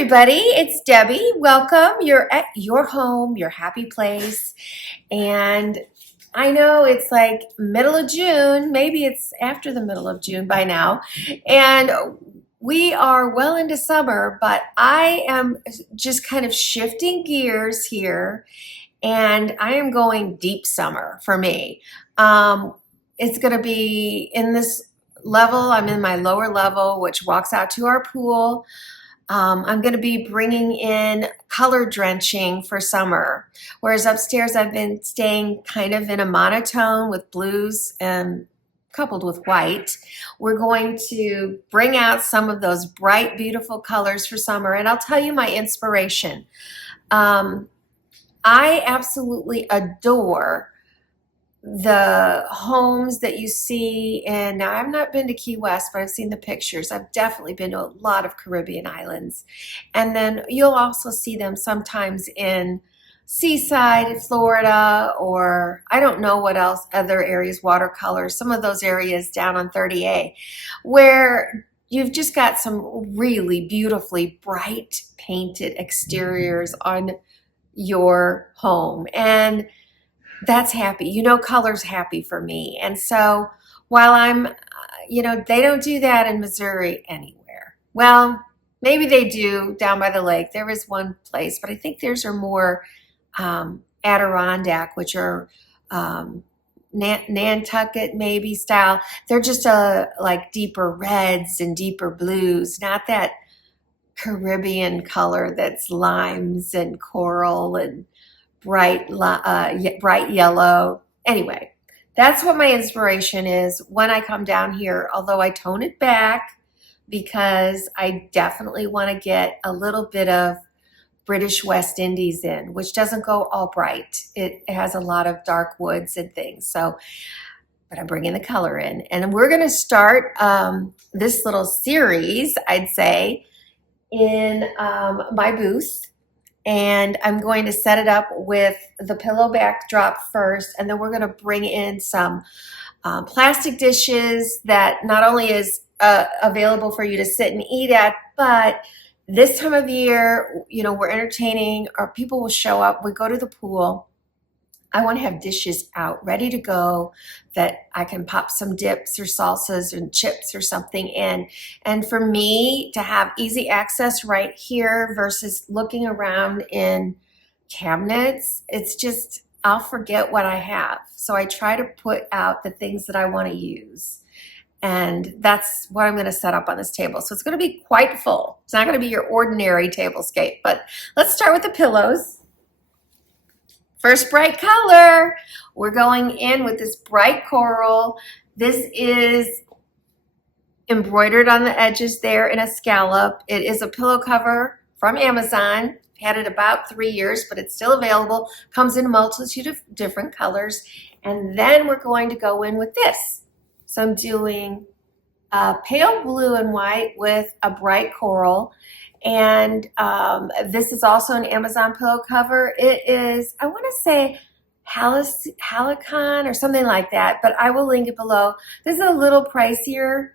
everybody, it's Debbie. Welcome. You're at your home, your happy place. And I know it's like middle of June, maybe it's after the middle of June by now. And we are well into summer, but I am just kind of shifting gears here and I am going deep summer for me. It's going to be in this level. I'm in my lower level, which walks out to our pool. I'm going to be bringing in color drenching for summer, whereas upstairs I've been staying kind of in a monotone with blues and coupled with white. We're going to bring out some of those bright, beautiful colors for summer, and I'll tell you my inspiration. I absolutely adore the homes that you see, and now I've not been to Key West, but I've seen the pictures. I've definitely been to a lot of Caribbean islands, and then you'll also see them sometimes in Seaside, Florida, or I don't know what else, other areas, watercolors, some of those areas down on 30A, where you've just got some really beautifully bright painted exteriors on your home, and that's happy. You know, color's happy for me. And so while they don't do that in Missouri anywhere. Well, maybe they do down by the lake. There is one place, but I think theirs are more Adirondack, which are Nantucket maybe style. They're just like deeper reds and deeper blues, not that Caribbean color that's limes and coral and bright yellow. Anyway, that's what my inspiration is when I come down here, although I tone it back because I definitely want to get a little bit of British West Indies in, which doesn't go all bright. It has a lot of dark woods and things. So, but I'm bringing the color in. And we're going to start this little series, I'd say, in my booth. And I'm going to set it up with the pillow backdrop first, and then we're going to bring in some plastic dishes that not only is available for you to sit and eat at, but this time of year, we're entertaining, or people will show up. We go to the pool. I want to have dishes out ready to go that I can pop some dips or salsas and chips or something in. And for me to have easy access right here versus looking around in cabinets, it's just, I'll forget what I have. So I try to put out the things that I want to use. And that's what I'm going to set up on this table. So it's going to be quite full. It's not going to be your ordinary tablescape, but let's start with the pillows. First bright color, we're going in with this bright coral. This is embroidered on the edges there in a scallop. It is a pillow cover from Amazon. Had it about 3 years, but it's still available. Comes in a multitude of different colors. And then we're going to go in with this. So I'm doing pale blue and white with a bright coral. And this is also an Amazon pillow cover. It is, I want to say Halicon or something like that, but I will link it below. This is a little pricier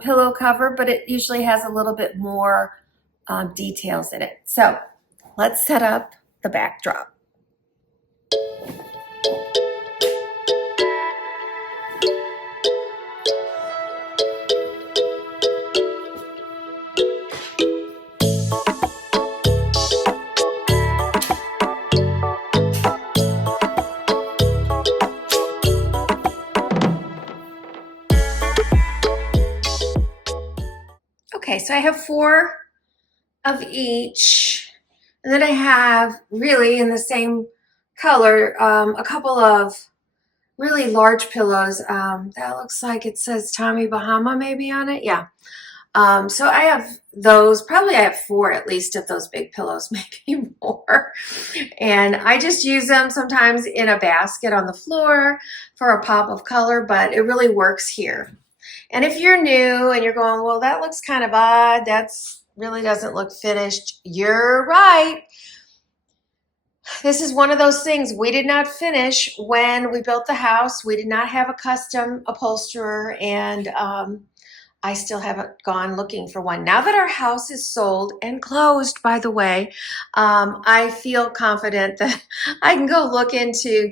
pillow cover, but it usually has a little bit more details in it. So let's set up the backdrop. Okay, so I have 4 of each, and then I have really in the same color a couple of really large pillows. That looks like it says Tommy Bahama maybe on it. Yeah. So I have those, probably I have 4 at least of those big pillows, maybe more. And I just use them sometimes in a basket on the floor for a pop of color, but it really works here. And if you're new and you're going, well, that looks kind of odd, that's really doesn't look finished, you're right. This is one of those things we did not finish when we built the house. We did not have a custom upholsterer, and I still haven't gone looking for one. Now that our house is sold and closed, by the way, I feel confident that I can go look into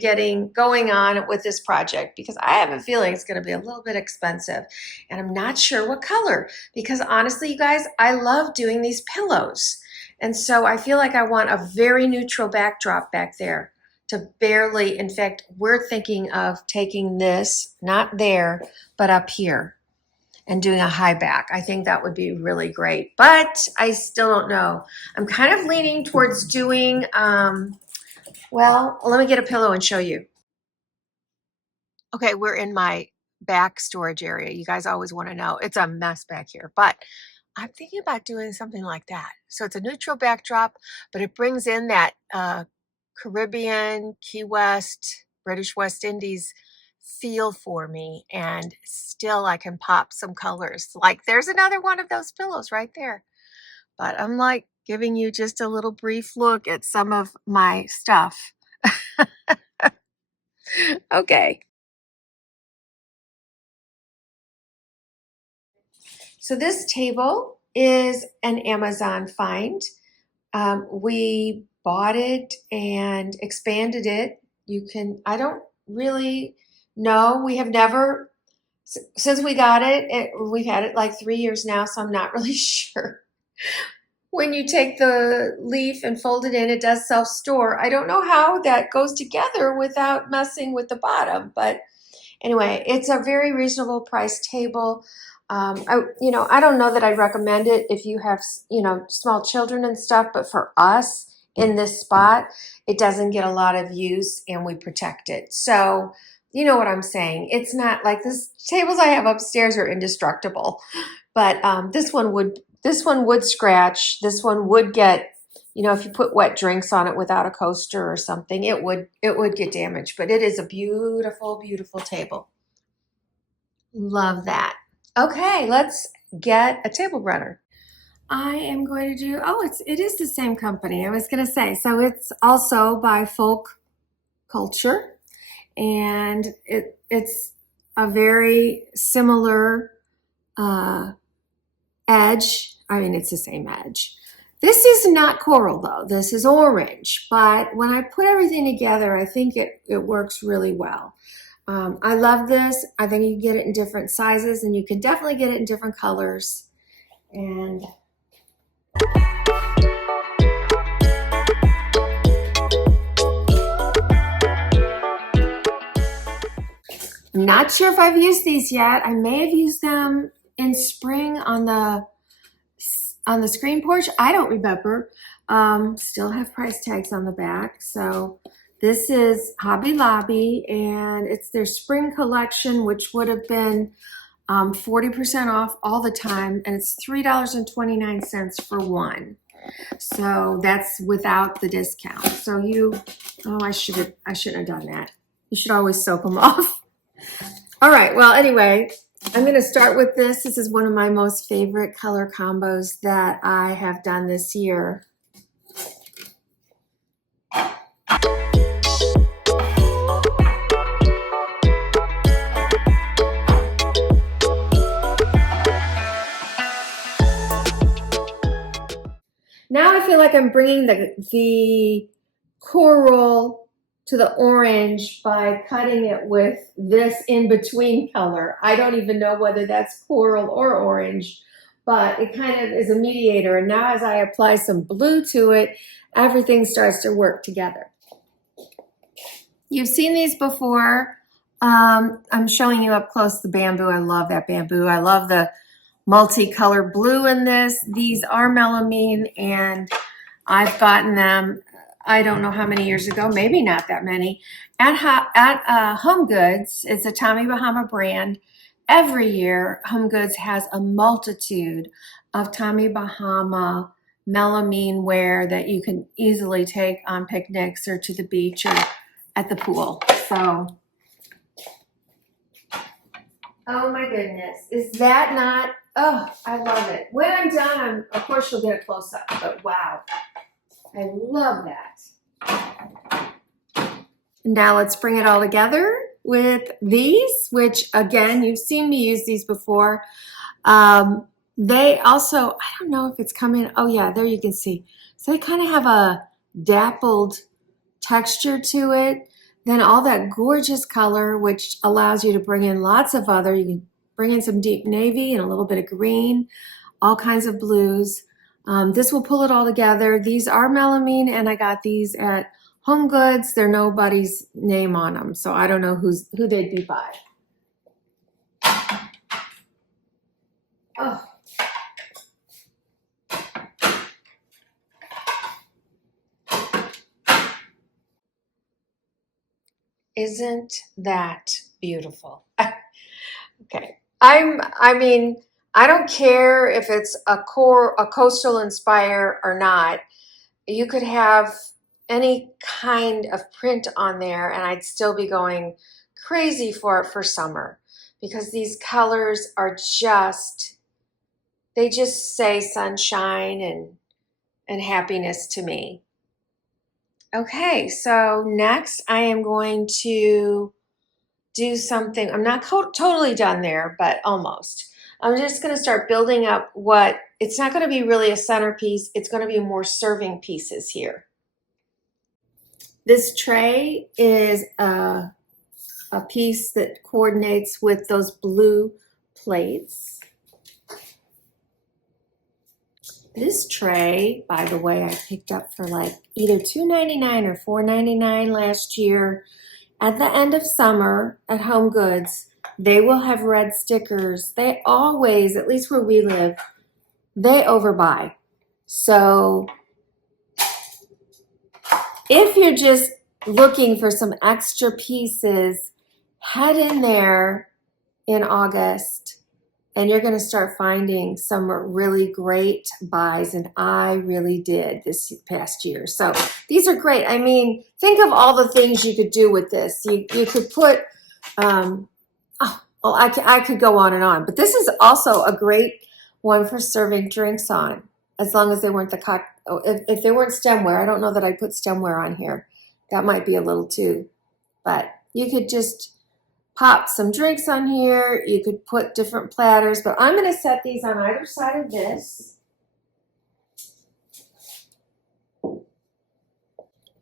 going on with this project because I have a feeling it's going to be a little bit expensive. And I'm not sure what color because honestly, you guys, I love doing these pillows. And so I feel like I want a very neutral backdrop back there to barely, in fact, we're thinking of taking this, not there, but up here and doing a high back. I think that would be really great, but I still don't know. I'm kind of leaning towards doing, well, let me get a pillow and show you. Okay, we're in my back storage area. You guys always want to know. It's a mess back here, but I'm thinking about doing something like that. So it's a neutral backdrop, but it brings in that Caribbean, Key West, British West Indies feel for me, and still I can pop some colors. Like there's another one of those pillows right there. But I'm like giving you just a little brief look at some of my stuff. Okay. So this table is an Amazon find. We bought it and expanded it. I don't really know. We have never, since we got it, we've had it like 3 years now, so I'm not really sure. When you take the leaf and fold it in, it does self-store. I don't know how that goes together without messing with the bottom, but anyway, it's a very reasonable price table. I don't know that I'd recommend it if you have, small children and stuff, but for us in this spot, it doesn't get a lot of use and we protect it. So, you know what I'm saying? It's not like this tables I have upstairs are indestructible, but this one would scratch. This one would get, if you put wet drinks on it without a coaster or something, it would get damaged, but it is a beautiful, beautiful table. Love that. Okay, let's get a table runner. I am going to do, it is the same company. I was going to say, so it's also by Folk Culture, and it's a very similar edge. I mean, it's the same edge. This is not coral though. This is orange, but when I put everything together, I think it works really well. I love this. I think you can get it in different sizes and you can definitely get it in different colors. And I'm not sure if I've used these yet. I may have used them in spring on the screen porch. I don't remember. Still have price tags on the back. So this is Hobby Lobby, and it's their spring collection, which would have been 40% off all the time, and it's $3.29 for one. So that's without the discount. So I shouldn't have done that. You should always soak them off. All right, well, anyway, I'm going to start with this. This is one of my most favorite color combos that I have done this year. Now I feel like I'm bringing the coral to the orange by cutting it with this in-between color. I don't even know whether that's coral or orange, but it kind of is a mediator. And now as I apply some blue to it, everything starts to work together. You've seen these before. I'm showing you up close the bamboo. I love that bamboo. I love the multicolored blue in this. These are melamine, and I've gotten them, I don't know how many years ago, maybe not that many, at Home Goods. It's a Tommy Bahama brand. Every year, Home Goods has a multitude of Tommy Bahama melamine wear that you can easily take on picnics or to the beach or at the pool. So, oh my goodness, is that not, oh, I love it. When I'm done, of course you'll get a close-up, but wow, I love that. Now let's bring it all together with these, which again, you've seen me use these before. They also, I don't know if it's coming. Oh yeah, there you can see. So they kind of have a dappled texture to it. Then all that gorgeous color, which allows you to bring in lots of other, you can bring in some deep navy and a little bit of green, all kinds of blues. This will pull it all together. These are melamine, and I got these at Home Goods. They're nobody's name on them, so I don't know who they'd be by. Oh. Isn't that beautiful? Okay. I mean, I don't care if it's a coastal inspire or not. You could have any kind of print on there and I'd still be going crazy for it for summer because these colors are they just say sunshine and happiness to me. Okay, so next I am going to do something. I'm not totally done there, but almost. I'm just going to start building up it's not going to be really a centerpiece. It's going to be more serving pieces here. This tray is a piece that coordinates with those blue plates. This tray, by the way, I picked up for like either $2.99 or $4.99 last year. At the end of summer at Home Goods, they will have red stickers. They always, at least where we live, they overbuy. So if you're just looking for some extra pieces, head in there in August and you're going to start finding some really great buys, and I really did this past year. So these are great. I mean, think of all the things you could do with this. You could put, I could go on and on, but this is also a great one for serving drinks on, as long as they weren't if they weren't stemware. I don't know that I'd put stemware on here. That might be a little too, but you could just pop some drinks on here. You could put different platters, but I'm going to set these on either side of this.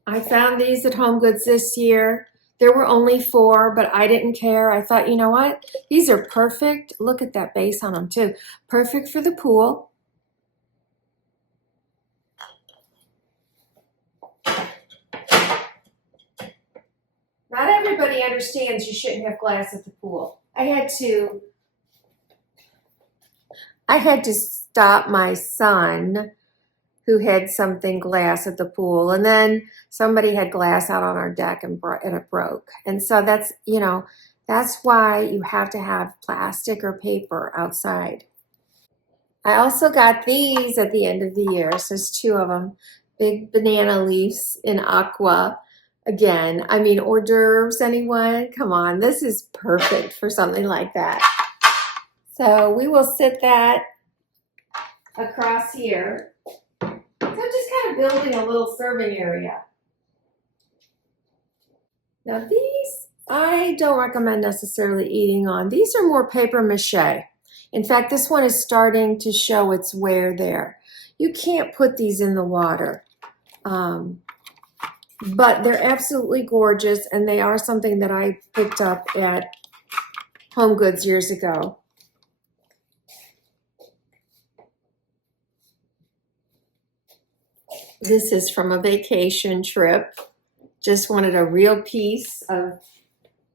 I found these at Home Goods this year. There were only 4, but I didn't care. I thought, you know what? These are perfect. Look at that base on them too. Perfect for the pool. Not everybody understands you shouldn't have glass at the pool. I had to stop my son who had something glass at the pool, and then somebody had glass out on our deck and it broke. And so that's why you have to have plastic or paper outside. I also got these at the end of the year. So there's 2 of them, big banana leaves in aqua. Again, I mean, hors d'oeuvres, anyone? Come on, this is perfect for something like that. So we will sit that across here. So I'm just kind of building a little serving area. Now these, I don't recommend necessarily eating on. These are more paper mache. In fact, this one is starting to show its wear there. You can't put these in the water. But they're absolutely gorgeous, and they are something that I picked up at Home Goods years ago. This is from a vacation trip. Just wanted a real piece of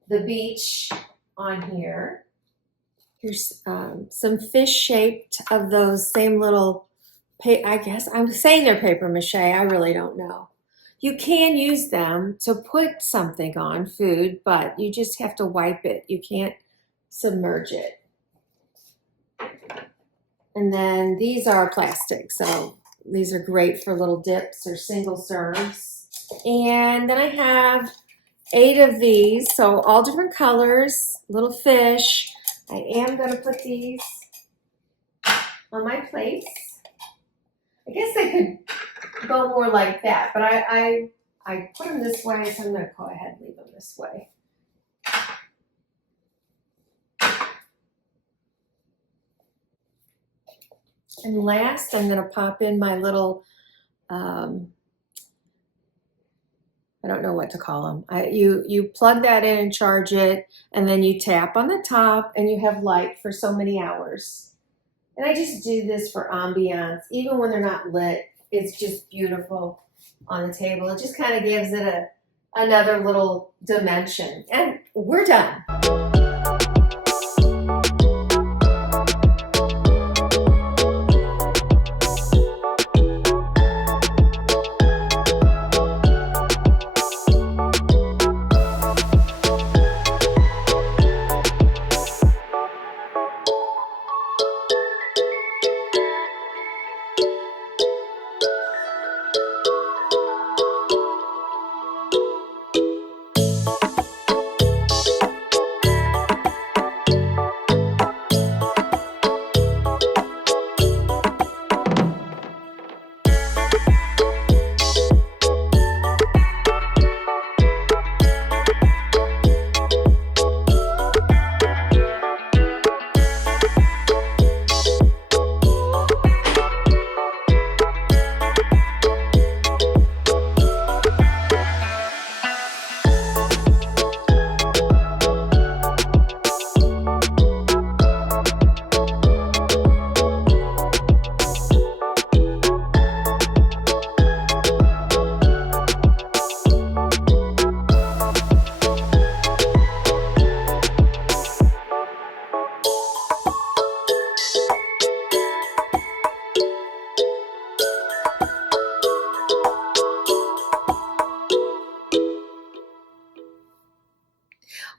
the beach on here. Here's some fish shaped of those same little, I guess I'm saying they're paper mache. I really don't know. You can use them to put something on food, but you just have to wipe it. You can't submerge it. And then these are plastic, so these are great for little dips or single serves. And then I have 8 of these, so all different colors, little fish. I am going to put these on my plates. I guess they could go more like that, but I put them this way, so I'm going to go ahead and leave them this way. And last, I'm going to pop in my little, I don't know what to call them. You plug that in and charge it, and then you tap on the top, and you have light for so many hours. And I just do this for ambiance. Even when they're not lit, it's just beautiful on the table. It just kind of gives it another little dimension. And we're done.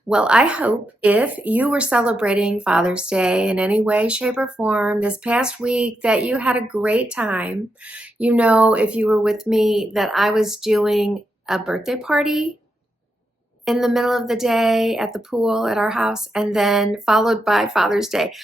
Well, I hope if you were celebrating Father's Day in any way, shape, or form this past week that you had a great time. You know, if you were with me, that I was doing a birthday party in the middle of the day at the pool at our house, and then followed by Father's Day.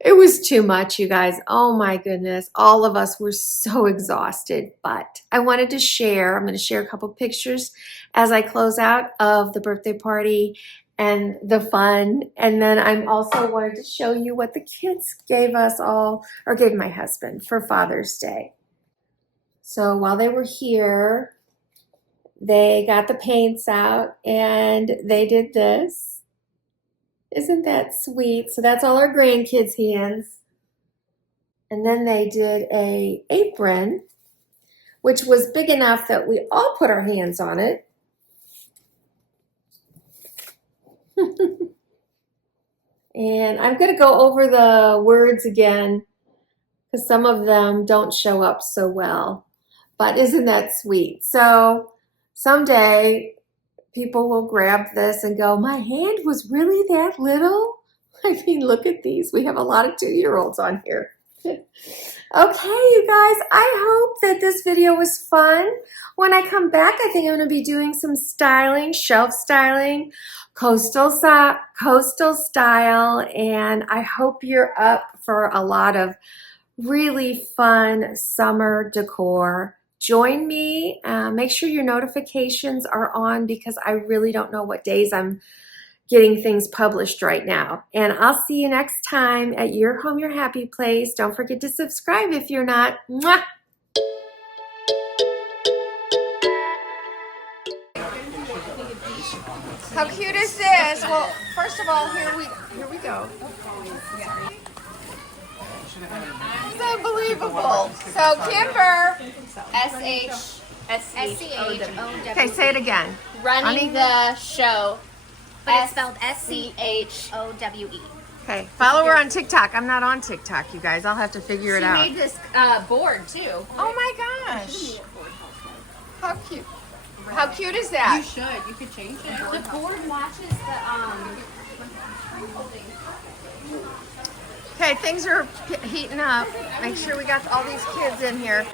It was too much, you guys. Oh my goodness. All of us were so exhausted, but I wanted to share. I'm going to share a couple pictures as I close out of the birthday party and the fun. And then I'm also wanted to show you what the kids gave us all, or gave my husband for Father's Day. So while they were here, they got the paints out and they did this. Isn't that sweet? So that's all our grandkids' hands. And then they did an apron, which was big enough that we all put our hands on it. And I'm going to go over the words again because some of them don't show up so well. But isn't that sweet? So someday people will grab this and go, my hand was really that little? I mean, look at these. We have a lot of 2-year-olds on here. Okay, you guys, I hope that this video was fun. When I come back, I think I'm going to be doing some styling, shelf styling, coastal style, and I hope you're up for a lot of really fun summer decor. Join me. Make sure your notifications are on because I really don't know what days I'm getting things published right now. And I'll see you next time at Your Home, Your Happy Place. Don't forget to subscribe if you're not. Mwah! How cute is this? Well, first of all, here we go. It's unbelievable. So Kimber, S-H-S-C-H-O-W. okay, say it again. Running the show. But it's spelled S-C-H-O-W-E. Okay, follow her on TikTok. I'm not on TikTok, you guys. I'll have to figure it out. She made this board too. Oh my gosh. How cute. How cute is that? You should. You could change it. The board matches the Okay, things are heating up. Make sure we got all these kids in here.